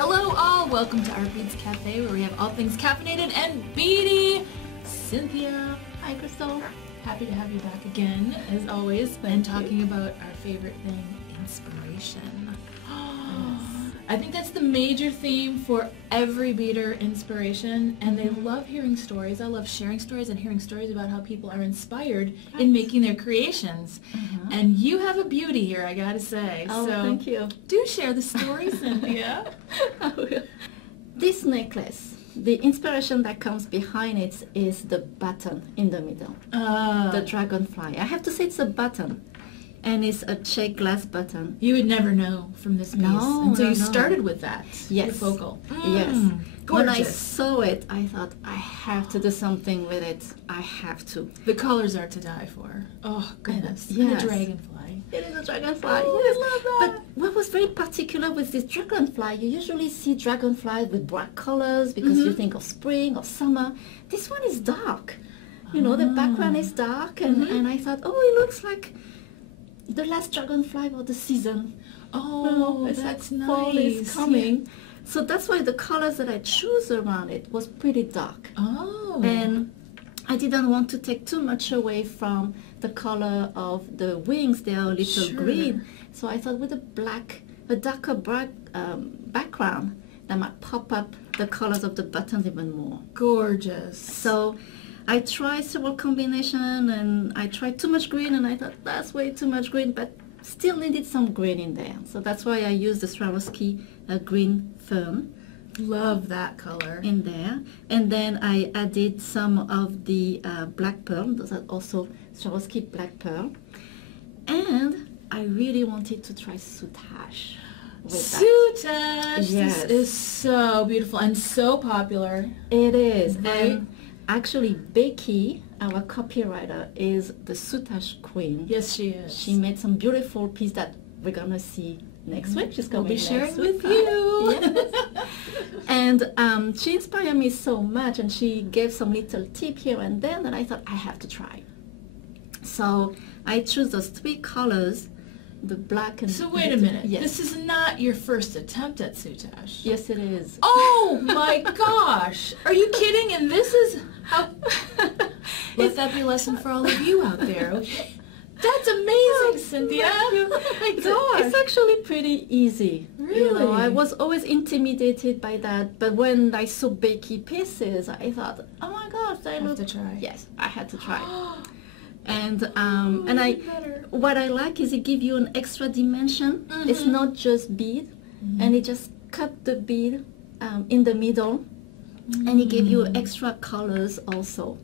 Hello all, welcome to Artbeads Cafe, where we have all things caffeinated and beady. Cynthia, hi Crystal, happy to have you back again, as always, and talking about our favorite thing, inspiration. I think that's the major theme for every beader, inspiration, and they love hearing stories. I love sharing stories and hearing stories about how people are inspired in making their creations. And you have a beauty here, I gotta say. Oh, so thank you. Do share the story, Cynthia. I will. This necklace, the inspiration that comes behind it is the button in the middle. The dragonfly. I have to say it's a button. And it's a check glass button. You would never know from this piece. No, and so no, you no. started with that. Yes. Your focal. Yes. Gorgeous. When I saw it, I thought, I have to do something with it. I have to. The colors are to die for. Oh, goodness. Yes. And the dragonfly. It is a dragonfly. Oh, yes. I love that. But what was very particular with this dragonfly, you usually see dragonflies with bright colors because you think of spring or summer. This one is dark. You know, the background is dark, and I thought, oh, it looks like the last dragonfly of the season. Oh, it's that's like nice. fall is coming. Yeah. So that's why the colors that I choose around it was pretty dark. Oh. And I didn't want to take too much away from the color of the wings. They are a little green. So I thought with a darker bright background, that might pop up the colors of the buttons even more. Gorgeous. So I tried several combinations, and I tried too much green, and I thought that's way too much green, but still needed some green in there. So that's why I used the Swarovski green fern. Love that color. In there. And then I added some of the black pearl. Those are also Swarovski black pearl. And I really wanted to try soutache with that. Soutache! Yes. This is so beautiful and so popular. It is. Right? And actually, Becky, our copywriter, is the soutache queen. Yes, she is. She made some beautiful piece that we're going to see next week. She's We'll coming be sharing next with week. you. Yes. And she inspired me so much, and she gave some little tip here and there that I thought I have to try. So I chose those three colors, the black and... So wait a minute. Yes. This is not your first attempt at soutache. Yes, it is. Oh my gosh! Are you kidding? And this is how... Let that be a lesson for all of you out there, okay? That's amazing, Cynthia! Oh my gosh! It's actually pretty easy. Really? You know, I was always intimidated by that, but when I saw Becky pieces, I thought, oh my gosh, I have to try. Yes, I had to try. And better. what I like is it gives you an extra dimension. It's not just bead, and it just cut the bead in the middle, and it gave you extra colors also.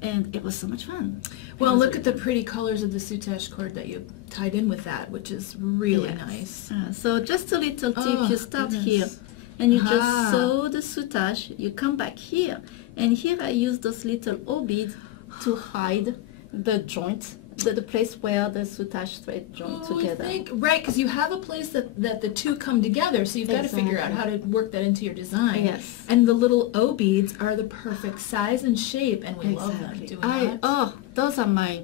And it was so much fun. Well, look at the pretty colors of the soutache cord that you tied in with that, which is really nice. So just a little tip, Oh, you start goodness. here, and you just sew the soutache, you come back here, and here I use those little O-beads to hide the joint, the place where the soutache thread join together. Right, because you have a place that the two come together, so you've got to figure out how to work that into your design. Yes. And the little O-beads are the perfect size and shape, and we love them. Do we not? Oh, those are my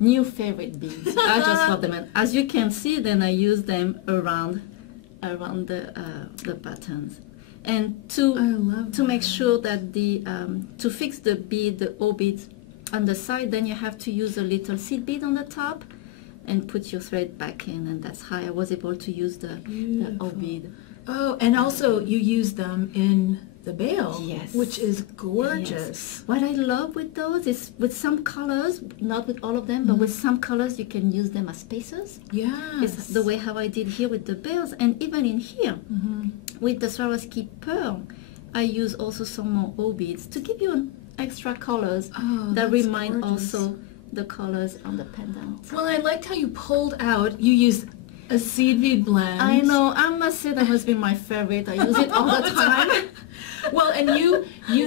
new favorite beads. I just love them. And as you can see, then I use them around the buttons. And to make sure that to fix the bead, the O-beads on the side, then you have to use a little seed bead on the top and put your thread back in, and that's how I was able to use the O-bead. Oh, and also you use them in the bail, Yes. which is gorgeous. Yes. What I love with those is with some colors, not with all of them, but with some colors you can use them as spacers. Yes. It's the way how I did here with the bells, and even in here with the Swarovski Pearl, I use also some more O-beads to give you an extra colors that remind also the colors on the pendant. Well, I liked how you pulled out, you used a seed bead blend. I know, I must say that has been my favorite. I use it all the time. Well, and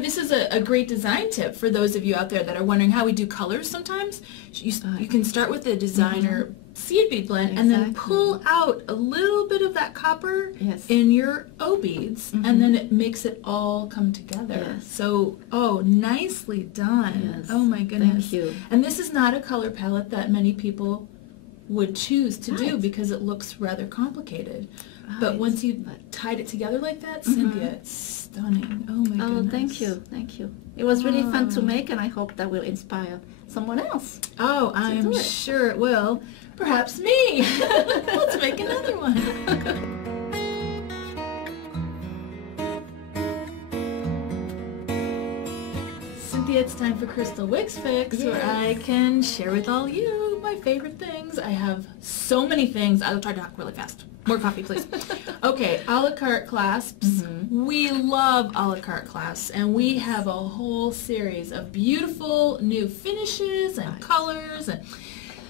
this is a great design tip for those of you out there that are wondering how we do colors sometimes. You can start with the designer seed bead blend and then pull out a little bit of that copper in your O-beads, and then it makes it all come together. So, nicely done. Oh my goodness. Thank you. And this is not a color palette that many people would choose to do because it looks rather complicated. But once you tied it together like that, Cynthia, it's stunning. Oh my goodness. Oh, thank you, thank you. It was really fun to make, and I hope that will inspire someone else. Oh, I'm sure it will. Perhaps me. Let's make another one. Cynthia, it's time for Crystal Wicks Fix, where I can share with all you my favorite things. I have so many things. I'll try to talk really fast. More coffee, please. Okay, a la carte clasps. We love a la carte clasps, and we have a whole series of beautiful new finishes and colors. And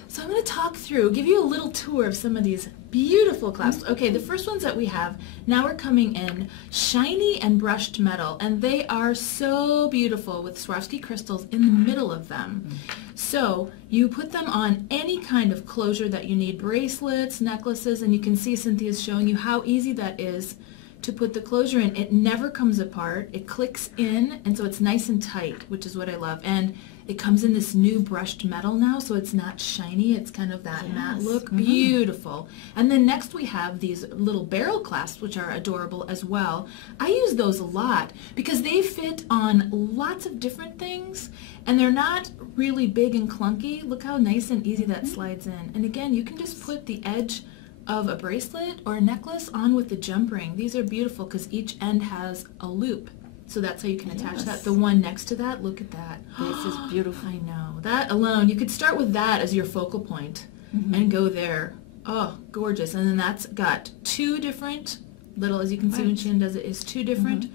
so I'm going to talk through, give you a little tour of some of these beautiful clasps. Okay, the first ones that we have, now are coming in shiny and brushed metal, and they are so beautiful with Swarovski crystals in the middle of them. So you put them on any kind of closure that you need, bracelets, necklaces, and you can see Cynthia's showing you how easy that is to put the closure in. It never comes apart. It clicks in, and so it's nice and tight, which is what I love. And it comes in this new brushed metal now, so it's not shiny. It's kind of that matte look. Beautiful. And then next we have these little barrel clasps, which are adorable as well. I use those a lot because they fit on lots of different things, and they're not really big and clunky. Look how nice and easy that slides in. And again, you can just put the edge of a bracelet or a necklace on with the jump ring. These are beautiful because each end has a loop. So that's how you can attach that. The one next to that, look at that. This is beautiful. I know. That alone, you could start with that as your focal point and go there. Oh, gorgeous. And then that's got two different little, as you can see when she undoes it, is two different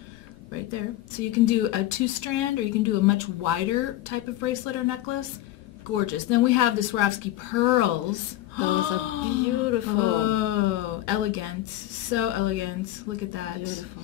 right there. So you can do a 2-strand, or you can do a much wider type of bracelet or necklace. Gorgeous. Then we have the Swarovski Pearls. Those are beautiful. Oh, elegant. So elegant. Look at that. Beautiful.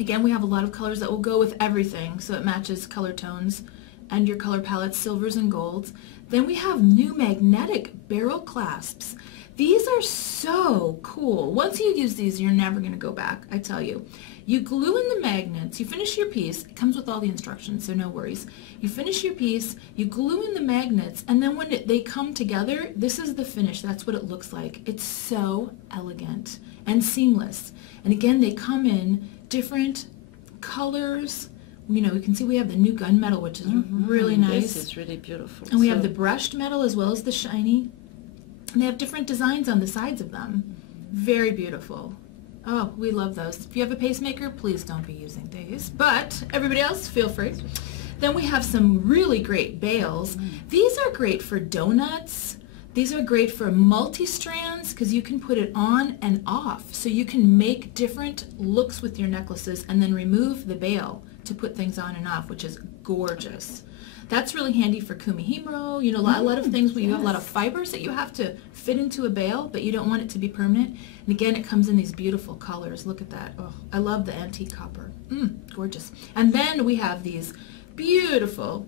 Again, we have a lot of colors that will go with everything, so it matches color tones and your color palettes, silvers and golds. Then we have new magnetic barrel clasps. These are so cool. Once you use these, you're never going to go back, I tell you. You glue in the magnets, you finish your piece, it comes with all the instructions, so no worries. You finish your piece, you glue in the magnets, and then when they come together, this is the finish. That's what it looks like. It's so elegant and seamless. And again, they come in different colors. You know, you can see we have the new gunmetal, which is really nice. This is really beautiful. And we have the brushed metal as well as the shiny. And they have different designs on the sides of them. Very beautiful. Oh, we love those. If you have a pacemaker, please don't be using these. But everybody else, feel free. Then we have some really great bails. These are great for donuts. These are great for multi-strands because you can put it on and off. So you can make different looks with your necklaces and then remove the bail to put things on and off, which is gorgeous. That's really handy for kumihimo. You know, a lot of things where you have a lot of fibers that you have to fit into a bail, but you don't want it to be permanent. And again, it comes in these beautiful colors. Look at that. Oh, I love the antique copper. Gorgeous. And then we have these beautiful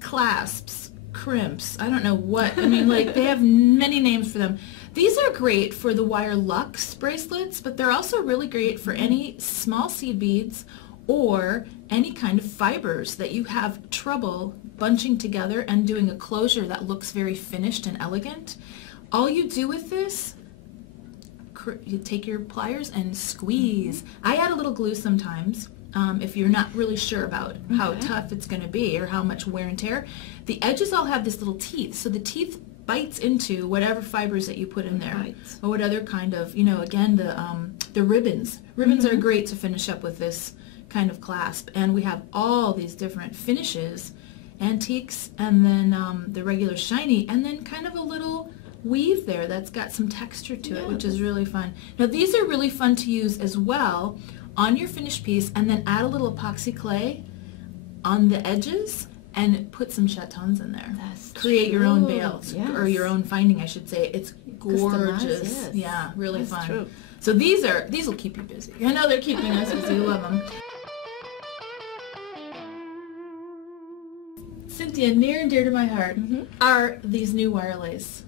clasps, crimps. I don't know what. I mean, like, they have many names for them. These are great for the WireLace bracelets, but they're also really great for any small seed beads or any kind of fibers that you have trouble bunching together and doing a closure that looks very finished and elegant. All you do with this, you take your pliers and squeeze. I add a little glue sometimes if you're not really sure about how tough it's going to be or how much wear and tear. The edges all have this little teeth, so the teeth bites into whatever fibers that you put in there, or what other kind of, you know, again, the ribbons. Ribbons are great to finish up with this kind of clasp, and we have all these different finishes, antiques, and then the regular shiny, and then kind of a little weave there that's got some texture to it, which is really fun. Now these are really fun to use as well on your finished piece, and then add a little epoxy clay on the edges and put some chatons in there. Create your own bail, or your own finding, I should say. It's gorgeous. Yeah, really fun. True. So these will keep you busy. I know they're keeping us busy. We love them. Cynthia, near and dear to my heart are these new WireLace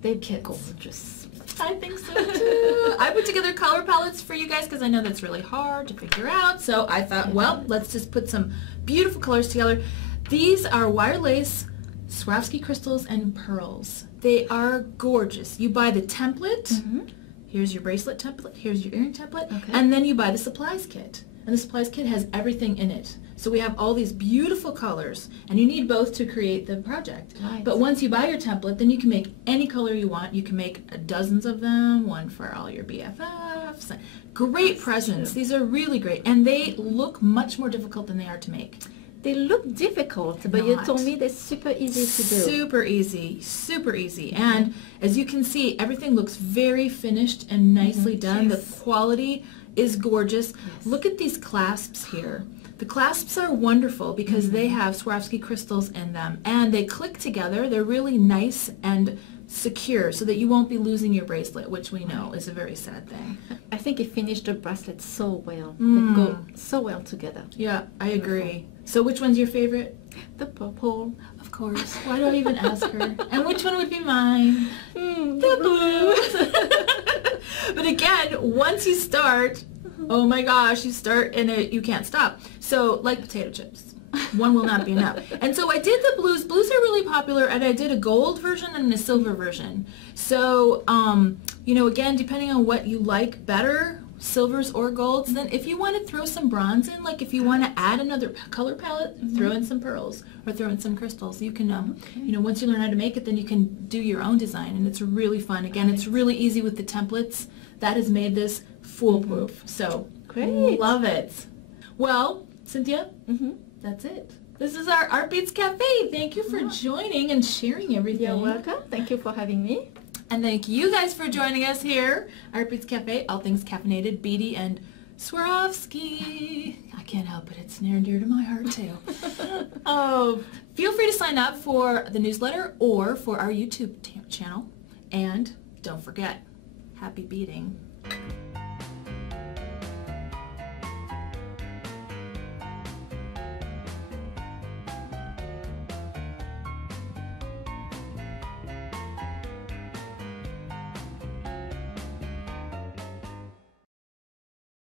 babe kits. Gorgeous. I think so too. I put together color palettes for you guys because I know that's really hard to figure out. So I thought, well, let's just put some beautiful colors together. These are WireLace Swarovski crystals and pearls. They are gorgeous. You buy the template. Here's your bracelet template. Here's your earring template. And then you buy the supplies kit. And the supplies kit has everything in it. So we have all these beautiful colors, and you need both to create the project. But once you buy your template, then you can make any color you want. You can make dozens of them, one for all your BFFs. Great presents. These are really great, and they look much more difficult than they are to make. They look difficult, but you told me they're super easy to do. Super easy, super easy. And as you can see, everything looks very finished and nicely done. The quality is gorgeous. Look at these clasps here. The clasps are wonderful because they have Swarovski crystals in them, and they click together. They're really nice and secure so that you won't be losing your bracelet, which we know is a very sad thing. I think it finished the bracelet so well. They go so well together. Yeah, I agree. So which one's your favorite? The purple. Of course. Why don't I even ask her? And which one would be mine? The blue. But again, once you start, oh my gosh, you start and you can't stop. So like potato chips. One will not be enough. And so I did the blues. Blues are really popular, and I did a gold version and a silver version. So, you know, again, depending on what you like better, silvers or golds, then if you want to throw some bronze in, like if you want to add another color palette, throw in some pearls or throw in some crystals. You can, you know, once you learn how to make it, then you can do your own design, and it's really fun. Again, it's really easy with the templates. That has made this foolproof. So, great. Love it. Well, Cynthia, that's it. This is our Artbeads Cafe. Thank you for joining and sharing everything. You're welcome. Thank you for having me. And thank you guys for joining us here. Artbeads Cafe, all things caffeinated, beady, and Swarovski. I can't help it. It's near and dear to my heart, too. Oh, feel free to sign up for the newsletter or for our YouTube channel. And don't forget, happy beading.